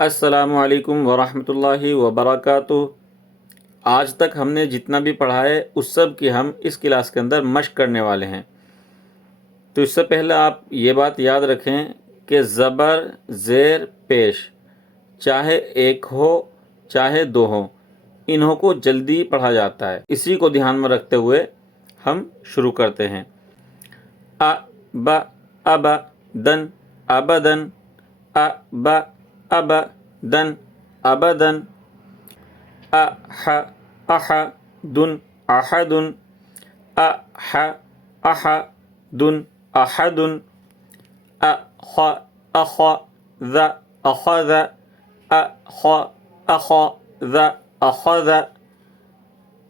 अस्सलामु अलैकुम वरहमतुल्लाहि वबरकातुहू। आज तक हमने जितना भी पढ़ा है उस सब की हम इस क्लास के अंदर मश्क करने वाले हैं। तो इससे पहले आप ये बात याद रखें कि ज़बर ज़ेर पेश चाहे एक हो चाहे दो हो, इन्हों को जल्दी पढ़ा जाता है। इसी को ध्यान में रखते हुए हम शुरू करते हैं। अ ब अब दन अबदन, अ ब अब दन अबदन, अह अह दुन अहदुन, अह अह दुन अहदुन, अख अख ذ अखذ, अख अख ذ अखذ,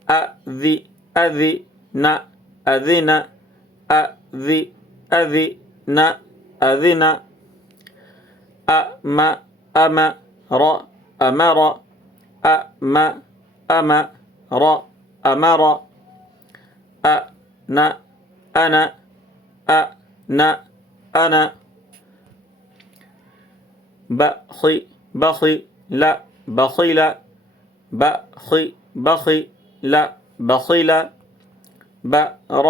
अذि अذि न अذिन, अذि अذि न अذिन, अम अमर अमर, अम अमर अमर, अन अना अन अना, बखि बखिल बखिल, बखि बखिल बखिल, बर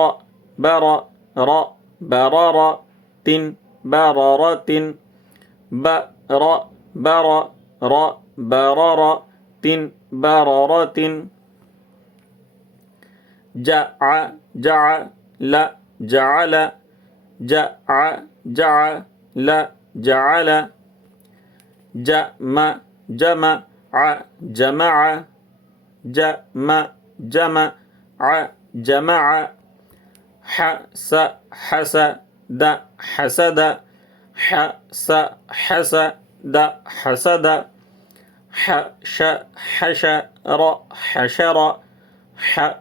बर र बरर तिन बररतिन, बर बर र बरर तिन बररतिन, जअ जअल जअल, जअ जअल जअल, जम जमअ जमअ, जम जमअ जमअ, हस हसद हसद, हस हसद हसद, हश हशर हशर, हश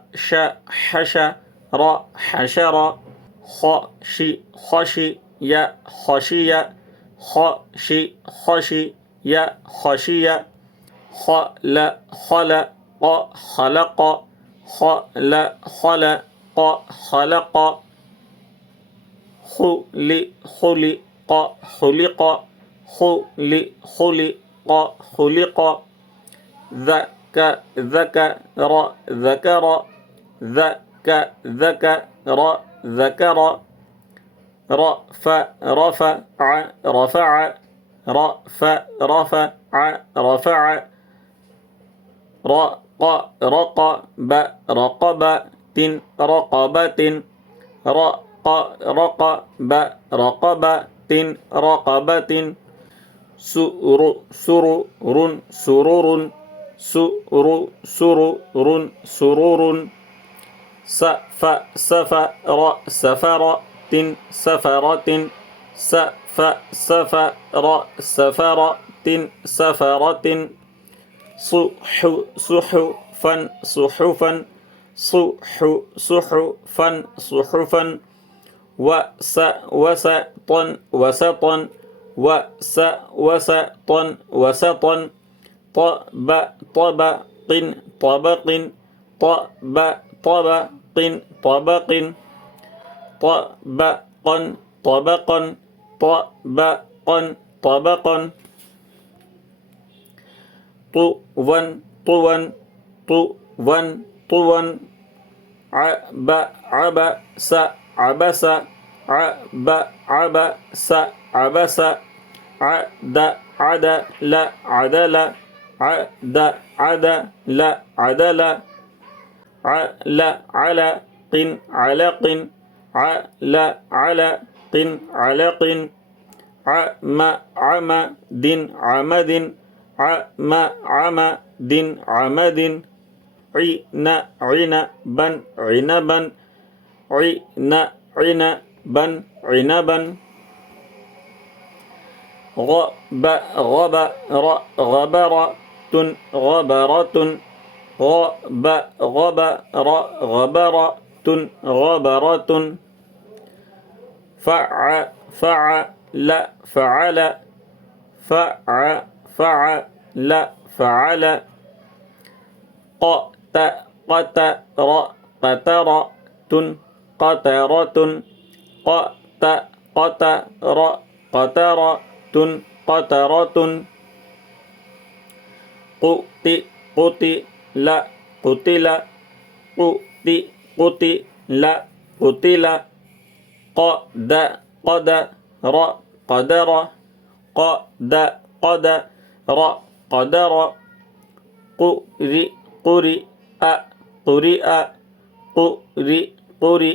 हशर हशर, खशि खशिय खशिय, खशि खशिय खशिय, खल खलق खलق, खल खलق खलق, खुलि खुलिق खुलिق, खुलि खुलिق खुलिق, ذك ذكر ذكر، ذك ذكر ذكر، رفع رفع رفع، رفع رفع رفع، رق رقب رقبة رقبة، رق رقب رقبة رقبة، سر سرر سرور، سر سرر سرور، سف سفر سفرة سفرة، سف سفر سفرة سفرة، صح صحفا صحفا، صح صحفا صحفا، وس وسطا وسطا، وس وسطا وسطا، طب طبق طبق، طب طبق طبق، طبقا طبقا، طبقا طبقا، طوا طوا طوا طوا، عب عبس عبس، عب عبس عبس، عد عدل عدل، عد عدل عدل، عل علق علق، عل علق علق، عم عمد عمد، عم عمد عمد، عين عنبا عنبا، عين عنبا عنبا، غب غبر غبرة غبرة، غب غبر غبرة غبرة، فع فعل فعل، فع فعل فعل، قت قتر قترة قترة، قت قتر قترة قترة، कुति कुतिल कुतिल कुति कुतिल कुतिल قد قدر قدر قد قدر قدر قرئ قرئ قرئ قرئ قرئ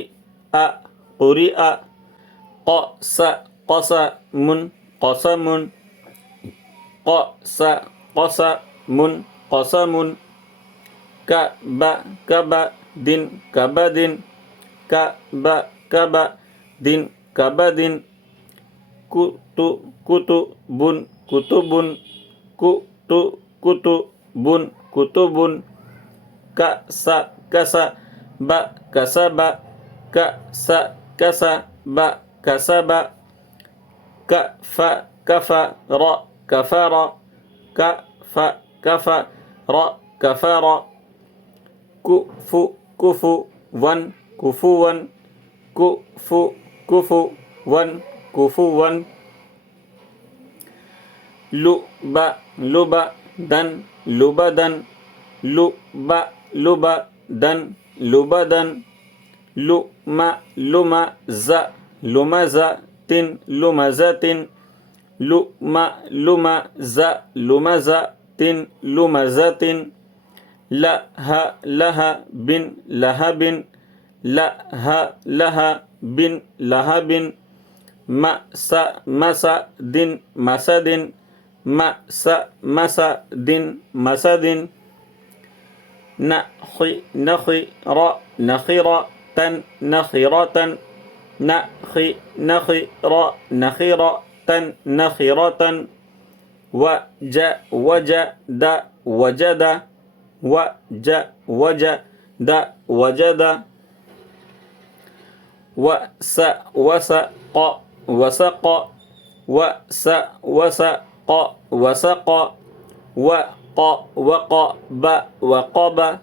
قرئ قس قسم قسم قس قسم قسم كب كبد كبد كب كبد كبد كتب كتب كتب كتب كسب كسب كسب كسب كفر كفر كفر كفر كفوا كفوا كفوا كفوا لبدا لبدا لبدا لبدا لمزة لمزة لمزة لمزة لمزة لمزة لهب لهب لهب لهب مسد مسد مسد مسد نخرة نخرة نخرة نخرة نخرة نخرة وجد وجد وجد وجد وسق وسق وسق وسق وقب وقب وقب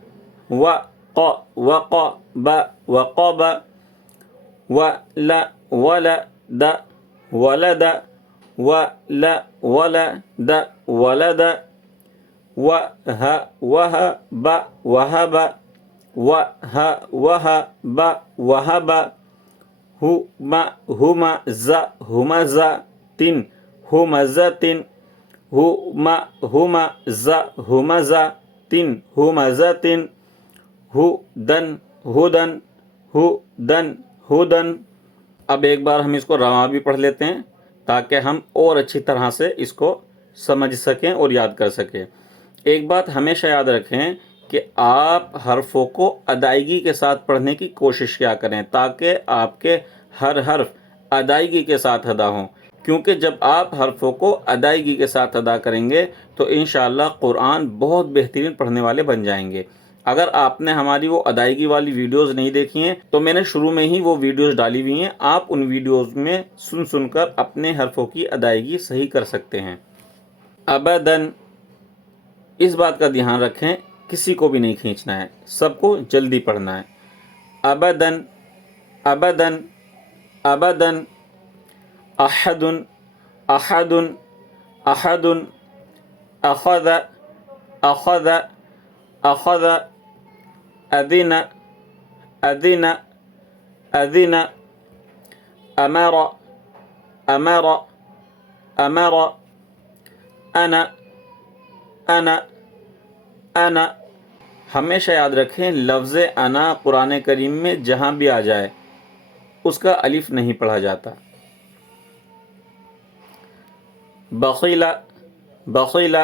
وقب ولد ولد ولد ولد وهب وهب وهب وهب همزة همزة همزة همزة همزة همزة هدن هدن هدن هدن। अब एक बार हम इसको रवा भी पढ़ लेते हैं ताकि हम और अच्छी तरह से इसको समझ सकें और याद कर सकें। एक बात हमेशा याद रखें कि आप हरफों को अदायगी के साथ पढ़ने की कोशिश क्या करें ताकि आपके हर हर्फ अदायगी के साथ अदा हों, क्योंकि जब आप हरफों को अदायगी के साथ अदा करेंगे तो इंशाअल्लाह कुरान बहुत बेहतरीन पढ़ने वाले बन जाएंगे। अगर आपने हमारी वो अदायगी वाली वीडियोस नहीं देखी हैं तो मैंने शुरू में ही वो वीडियोस डाली हुई हैं, आप उन वीडियोस में सुनकर अपने हरफों की अदायगी सही कर सकते हैं। अबदन, इस बात का ध्यान रखें, किसी को भी नहीं खींचना है, सबको जल्दी पढ़ना है। अबदन अबदन अबदन अहदुन अहदुन अहदुन अखद अखद अखद अदिन अदिन अदिन अमर अमर अमर अना अना अना। हमेशा याद रखें लफ्ज़ अना कुरान करीम में जहाँ भी आ जाए उसका अलिफ नहीं पढ़ा जाता। बखीला बखीला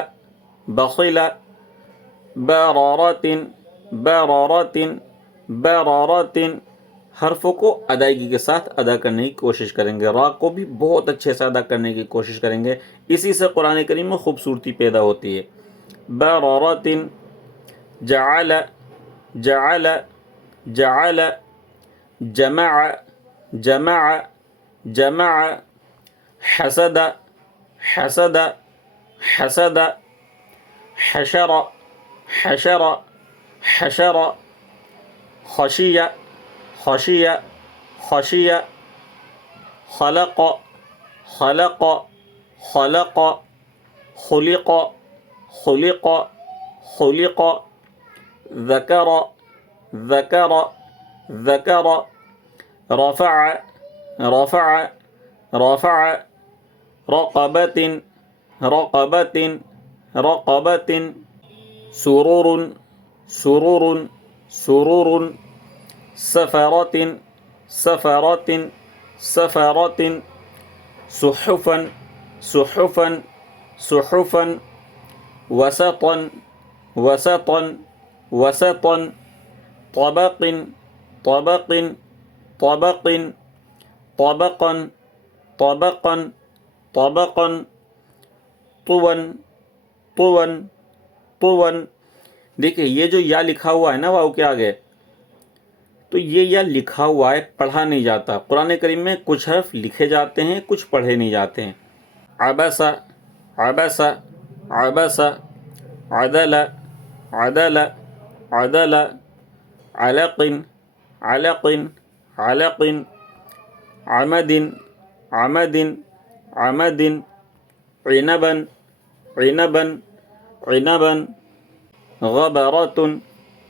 बखीला बरारतिन बरारतिन बरारतिन। हरफों को अदायगी के साथ अदा करने की कोशिश करेंगे, रा को भी बहुत अच्छे से अदा करने की कोशिश करेंगे, इसी से कुरान करीम में खूबसूरती पैदा होती है। बरारतिन जअल जअल जअल जमा जमा जमा हसद हसद हसद हशर हशर हशर खशिया खशिया खशिया खलक खलक खलक खुलिक खुलिक खुलिक़ ذكر ذكر ذكر رفع رفع رفع رقبة رقبة رقبة سرور سرور سرور سفرة سفرة سفرة صحفا صحفا صحفا وسطا وسطا وسطا طبق طبق طبق طبقا طبقا طبقا طوا طوا طوا। देखिए ये जो या लिखा हुआ है ना वाव के आगे, तो ये या लिखा हुआ है, पढ़ा नहीं जाता। कुरान करीम में कुछ हर्फ लिखे जाते हैं, कुछ पढ़े नहीं जाते हैं। अबसा अबसा अबसा अदल अदल अदल अलकिन अलकिन अलकिन अमदिन अमदिन अमदिन इनबन इनबन इनबन गबरतुन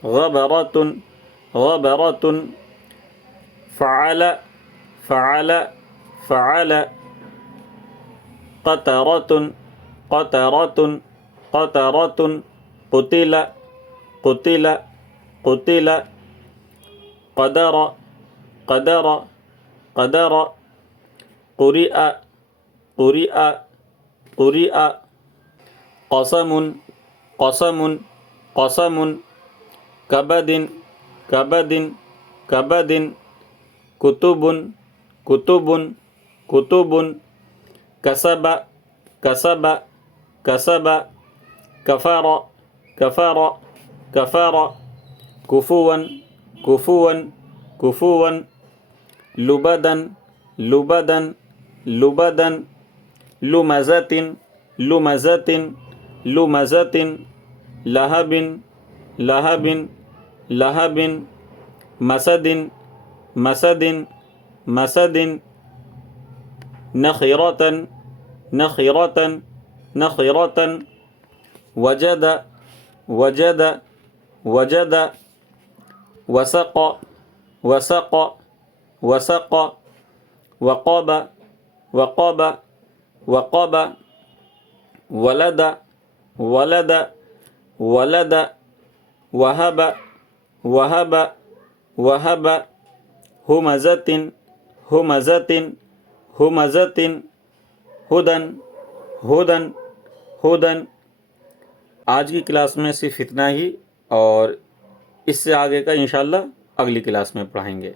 गबरतुन गबरतुन फ़अल फ़अल फ़अल क़तरतुन क़तरतुन क़तरतुन क़ुतिल क़ुतिल क़ुतिल क़दर क़दर क़दर क़ुरिअ क़ुरिअ क़ुरिअ क़समुन क़समुन क़समुन कबदिन कबदिन कबदिन कुतुबुन कुतुबुन कुतुबुन कसब कसब कसब कफर कफर कफर कुफुवन कुफुवन कुफुवन लुबदन लुबदन लुबदन लुमज़तिन लुमज़तिन लुमज़तिन लहबिन लहबिन लहबिन मसदिन मसदिन मसदिन नखिरतन नखिरतन नखिरतन वजद वजद वजद वसक़ वसक़ वसक़ वक़ब वक़ब वक़ब वलद वलद वलद वहब वहब वहब हुमज़तिन हुमज़तिन हुमज़तिन हुदन हुदन हुदन। आज की क्लास में सिर्फ इतना ही, और इससे आगे का इंशाअल्लाह अगली क्लास में पढ़ाएंगे।